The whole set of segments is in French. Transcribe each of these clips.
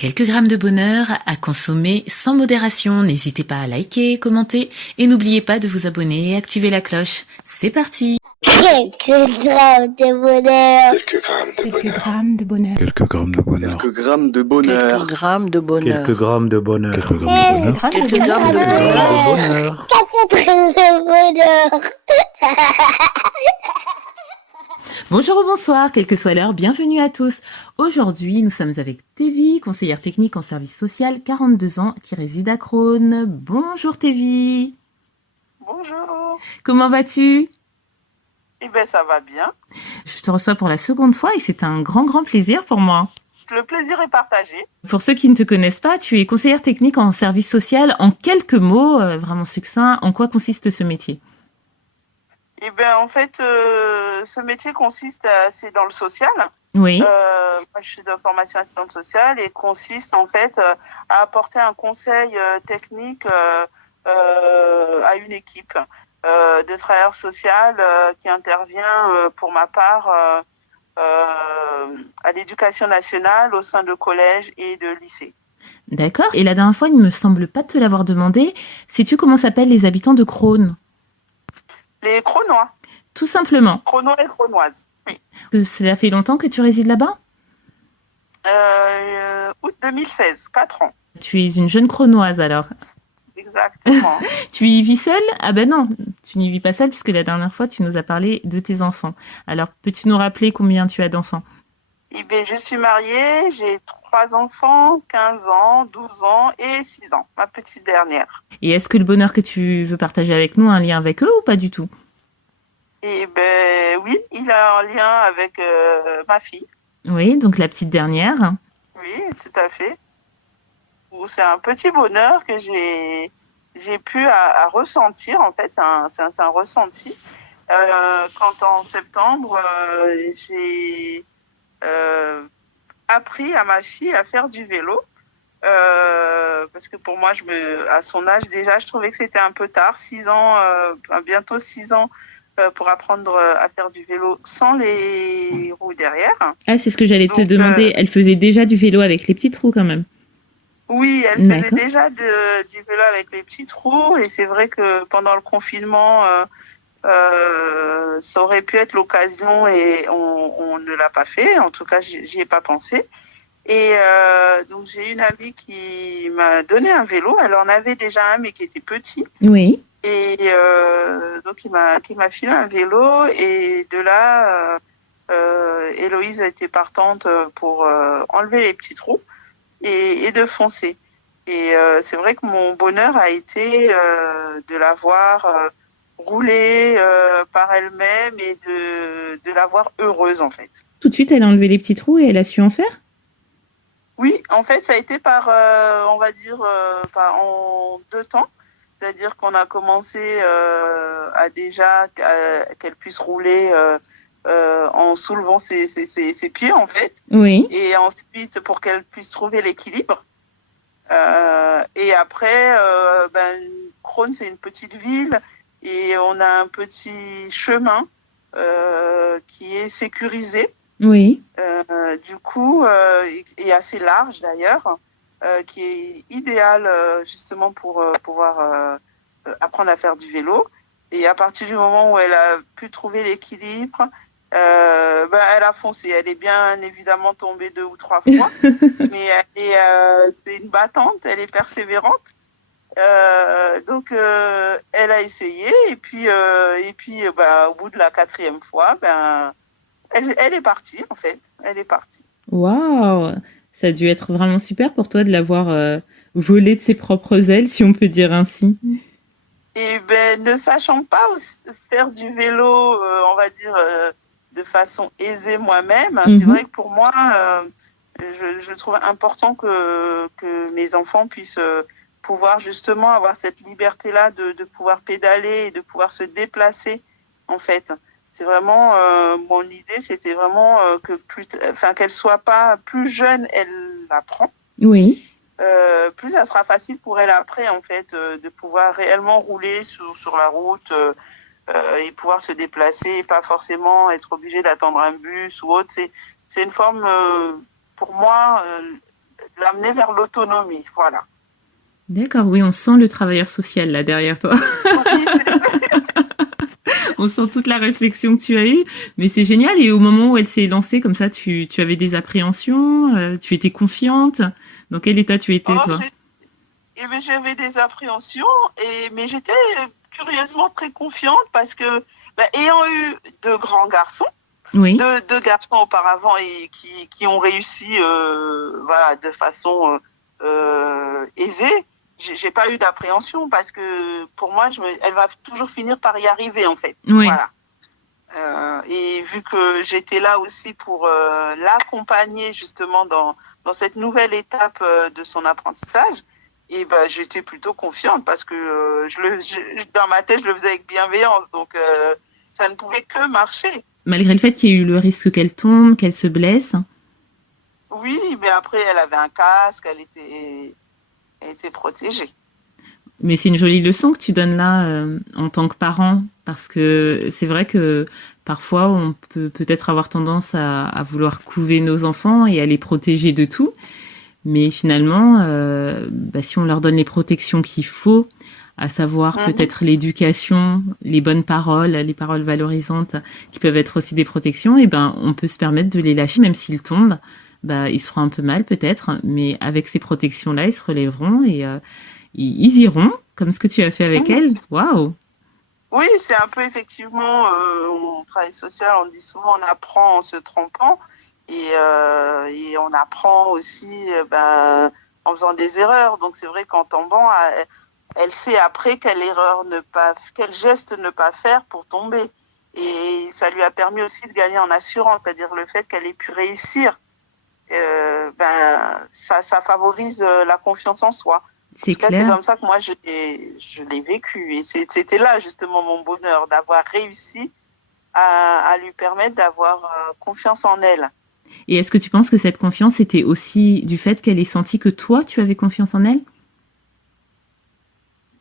Quelques grammes de bonheur à consommer sans modération. N'hésitez pas à liker, commenter et n'oubliez pas de vous abonner et activer la cloche. C'est parti. Quelques grammes de bonheur. Quelques grammes de Quelques bonheur. grammes de bonheur. Quelques grammes de bonheur. Quelques grammes de bonheur. Quelques grammes de bonheur. Quelques grammes de bonheur. Quelques grammes de bonheur. Quelques grammes de bonheur. 4 grammes de bonheur. Bonjour ou bonsoir, quelle que soit l'heure, bienvenue à tous. Aujourd'hui, nous sommes avec Tévi, conseillère technique en service social, 42 ans, qui réside à Crosne. Bonjour Tévi. Bonjour. Comment vas-tu ? Eh bien, ça va bien. Je te reçois pour la seconde fois et c'est un grand plaisir pour moi. Le plaisir est partagé. Pour ceux qui ne te connaissent pas, tu es conseillère technique en service social. En quelques mots, vraiment succinct, en quoi consiste ce métier ? Eh bien, en fait, ce métier consiste, c'est dans le social. Oui. Moi, je suis de formation assistante sociale et consiste en fait à apporter un conseil technique à une équipe de travailleurs sociaux qui intervient pour ma part à l'éducation nationale au sein de collèges et de lycées. D'accord. Et la dernière fois, il ne me semble pas te l'avoir demandé. Sais-tu comment s'appellent les habitants de Crosne ? Les Cronois. Tout simplement. Cronois et Cronoises. Oui. Cela fait longtemps que tu résides là-bas ? Août 2016, 4 ans. Tu es une jeune Cronoise alors. Exactement. Tu y vis seule ? Ah ben non, tu n'y vis pas seule puisque la dernière fois tu nous as parlé de tes enfants. Alors peux-tu nous rappeler combien tu as d'enfants ? Eh bien, je suis mariée, j'ai 3 enfants, 15 ans, 12 ans et 6 ans, ma petite dernière. Et est-ce que le bonheur que tu veux partager avec nous a un lien avec eux ou pas du tout ? Eh bien, oui, il a un lien avec ma fille. Oui, donc la petite dernière. Oui, tout à fait. C'est un petit bonheur que j'ai pu à ressentir, en fait, c'est un ressenti. Quand en septembre, j'ai appris à ma fille à faire du vélo. Parce que pour moi, à son âge déjà, je trouvais que c'était un peu tard, 6 ans, bientôt 6 ans, pour apprendre à faire du vélo sans les roues derrière. Ah, c'est ce que j'allais te demander. Elle faisait déjà du vélo avec les petites roues quand même. Oui, elle faisait déjà du vélo avec les petites roues et c'est vrai que pendant le confinement, ça aurait pu être l'occasion et on ne l'a pas fait. En tout cas, j'y ai pas pensé. Et donc j'ai une amie qui m'a donné un vélo. Elle en avait déjà un mais qui était petit. Oui. Et donc qui m'a filé un vélo et de là, Héloïse a été partante pour enlever les petites roues et de foncer. Et c'est vrai que mon bonheur a été de la voir rouler par elle-même et de la voir heureuse en fait. Tout de suite, elle a enlevé les petites roues et elle a su en faire ? Oui, en fait, ça a été par, on va dire, en 2 temps. C'est-à-dire qu'on a commencé à déjà qu'elle puisse rouler en soulevant ses pieds, en fait. Oui. Et ensuite, pour qu'elle puisse trouver l'équilibre. Et après, Crosne, c'est une petite ville et on a un petit chemin qui est sécurisé. Oui. Du coup, et assez large d'ailleurs, qui est idéal justement pour pouvoir apprendre à faire du vélo. Et à partir du moment où elle a pu trouver l'équilibre, elle a foncé. Elle est bien évidemment tombée 2 ou 3 fois, mais c'est une battante, elle est persévérante. Donc elle a essayé et puis au bout de la 4e fois, elle est partie en fait. Elle est partie. Waouh, ça a dû être vraiment super pour toi de l'avoir volée de ses propres ailes, si on peut dire ainsi. Et ne sachant pas faire du vélo, on va dire de façon aisée moi-même, c'est vrai que pour moi, je trouve important que mes enfants puissent pouvoir justement avoir cette liberté-là de pouvoir pédaler et de pouvoir se déplacer en fait. C'est vraiment mon idée, c'était vraiment qu'elle soit pas plus jeune, elle apprend. Oui. Plus ça sera facile pour elle après en fait de pouvoir réellement rouler sur la route et pouvoir se déplacer, et pas forcément être obligé d'attendre un bus ou autre. C'est une forme pour moi l'amener vers l'autonomie. Voilà. D'accord, oui, on sent le travailleur social là derrière toi. Oui, On sent toute la réflexion que tu as eue, mais c'est génial. Et au moment où elle s'est lancée comme ça, tu avais des appréhensions, tu étais confiante. Dans quel état tu étais, oh, toi? j'avais des appréhensions, mais j'étais curieusement très confiante parce que, ayant eu deux grands garçons, Oui, deux garçons auparavant et qui ont réussi voilà, de façon aisée, j'ai pas eu d'appréhension parce que pour moi, elle va toujours finir par y arriver en fait. oui. Voilà. Et vu que j'étais là aussi pour l'accompagner justement dans cette nouvelle étape de son apprentissage, et j'étais plutôt confiante parce que dans ma tête, je le faisais avec bienveillance. Donc, ça ne pouvait que marcher. Malgré le fait qu'il y ait eu le risque qu'elle tombe, qu'elle se blesse. Oui, mais après, elle avait un casque, elle était protégée. Mais c'est une jolie leçon que tu donnes là en tant que parent, parce que c'est vrai que parfois on peut peut-être avoir tendance à vouloir couver nos enfants et à les protéger de tout, mais finalement, si on leur donne les protections qu'il faut, à savoir peut-être l'éducation, les bonnes paroles, les paroles valorisantes, qui peuvent être aussi des protections, et on peut se permettre de les lâcher, même s'ils tombent. Ils se feront un peu mal peut-être, mais avec ces protections-là, ils se relèveront et ils iront, comme ce que tu as fait avec elle. Waouh! Oui, c'est un peu effectivement, au travail social, on dit souvent on apprend en se trompant et on apprend aussi en faisant des erreurs. Donc c'est vrai qu'en tombant, elle sait après quel geste ne pas faire pour tomber. Et ça lui a permis aussi de gagner en assurance, c'est-à-dire le fait qu'elle ait pu réussir. Ça favorise la confiance en soi. C'est clair. clair. C'est comme ça que moi je l'ai vécu et c'était là justement mon bonheur d'avoir réussi à lui permettre d'avoir confiance en elle. Et est-ce que tu penses que cette confiance était aussi du fait qu'elle ait senti que toi tu avais confiance en elle?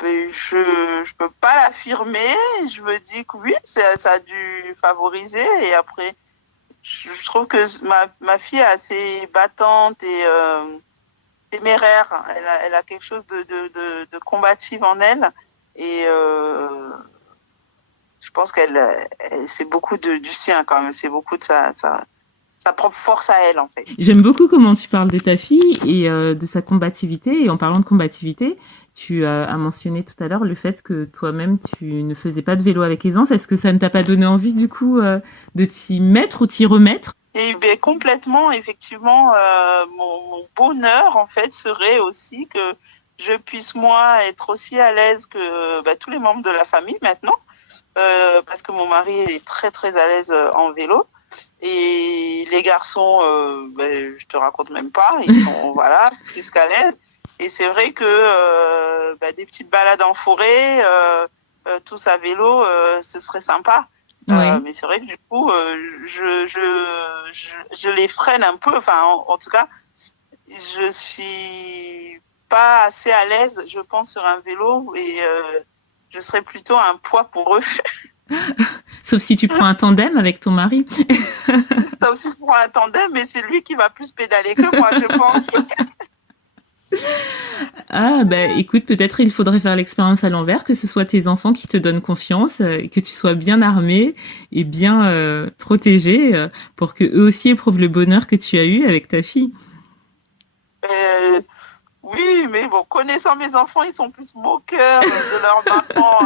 Je peux pas l'affirmer. Je me dis que oui, ça a dû favoriser et après je trouve que ma fille est assez battante et téméraire. Elle a quelque chose de combative en elle et je pense c'est beaucoup du sien quand même. C'est beaucoup de sa propre force à elle en fait. J'aime beaucoup comment tu parles de ta fille et de sa combativité. Et en parlant de combativité, tu as mentionné tout à l'heure le fait que toi-même tu ne faisais pas de vélo avec aisance. Est-ce que ça ne t'a pas donné envie du coup de t'y mettre ou t'y remettre? Et complètement, effectivement, mon bonheur en fait serait aussi que je puisse moi être aussi à l'aise que tous les membres de la famille maintenant, parce que mon mari est très très à l'aise en vélo et les garçons, je te raconte même pas, ils sont voilà plus qu'à l'aise. Et c'est vrai que des petites balades en forêt, tous à vélo, ce serait sympa. Oui. Mais c'est vrai que du coup, je les freine un peu. Enfin, en tout cas, je suis pas assez à l'aise, je pense, sur un vélo et je serais plutôt un poids pour eux. Sauf si tu prends un tandem avec ton mari. Sauf si je prends un tandem, mais c'est lui qui va plus pédaler que moi, je pense. Ah, écoute, peut-être il faudrait faire l'expérience à l'envers, que ce soit tes enfants qui te donnent confiance, que tu sois bien armé et bien protégé pour que eux aussi éprouvent le bonheur que tu as eu avec ta fille. Oui, mais bon, connaissant mes enfants, ils sont plus moqueurs de leur maman.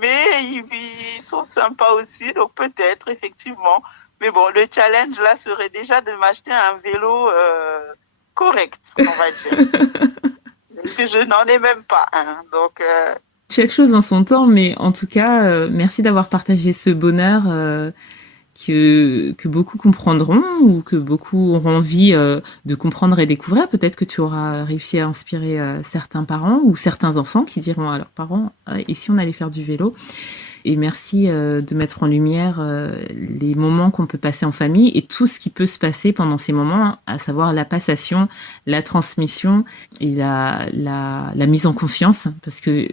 Mais ils sont sympas aussi, donc peut-être, effectivement. Mais bon, le challenge là serait déjà de m'acheter un vélo correct, on va dire. Parce que je n'en ai même pas un. Donc, chaque chose en son temps, mais en tout cas, merci d'avoir partagé ce bonheur que beaucoup comprendront ou que beaucoup auront envie de comprendre et découvrir. Peut-être que tu auras réussi à inspirer certains parents ou certains enfants qui diront à leurs parents « Et si on allait faire du vélo ?» Et merci de mettre en lumière les moments qu'on peut passer en famille et tout ce qui peut se passer pendant ces moments, à savoir la passation, la transmission et la mise en confiance, parce que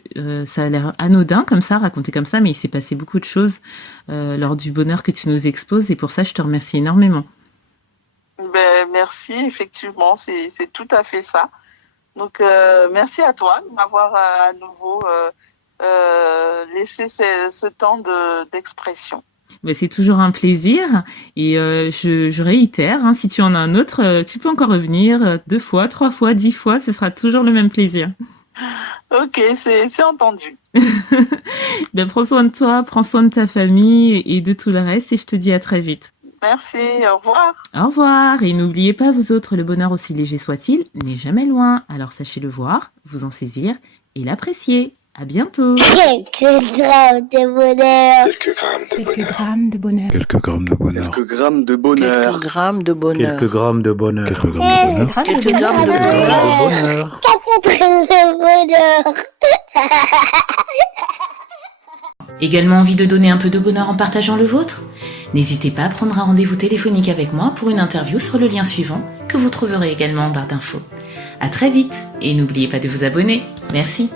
ça a l'air anodin comme ça, raconté comme ça, mais il s'est passé beaucoup de choses lors du bonheur que tu nous exposes et pour ça, je te remercie énormément. merci, effectivement, c'est tout à fait ça. Donc, merci à toi de m'avoir à nouveau laissé ce temps d'expression. Ben, c'est toujours un plaisir et je réitère, hein, si tu en as un autre, tu peux encore revenir 2 fois, 3 fois, 10 fois, ce sera toujours le même plaisir. Ok, c'est entendu. Ben, prends soin de toi, prends soin de ta famille et de tout le reste et je te dis à très vite. Merci, au revoir. Au revoir et n'oubliez pas vous autres, le bonheur aussi léger soit-il n'est jamais loin, alors sachez le voir, vous en saisir et l'apprécier. À bientôt. Quelques grammes de bonheur. Quelques grammes de bonheur. Quelques grammes de bonheur. Quelques grammes de bonheur. Quelques grammes de bonheur. Quelques grammes de bonheur. Quelques grammes de bonheur. Quelques grammes de Quelques grammes de bonheur. bonheur. 4 grammes de bonheur. Également envie de donner un peu de bonheur en partageant le vôtre ? N'hésitez pas à prendre un rendez-vous téléphonique avec moi pour une interview sur le lien suivant que vous trouverez également en barre d'infos. À très vite et n'oubliez pas de vous abonner. Merci.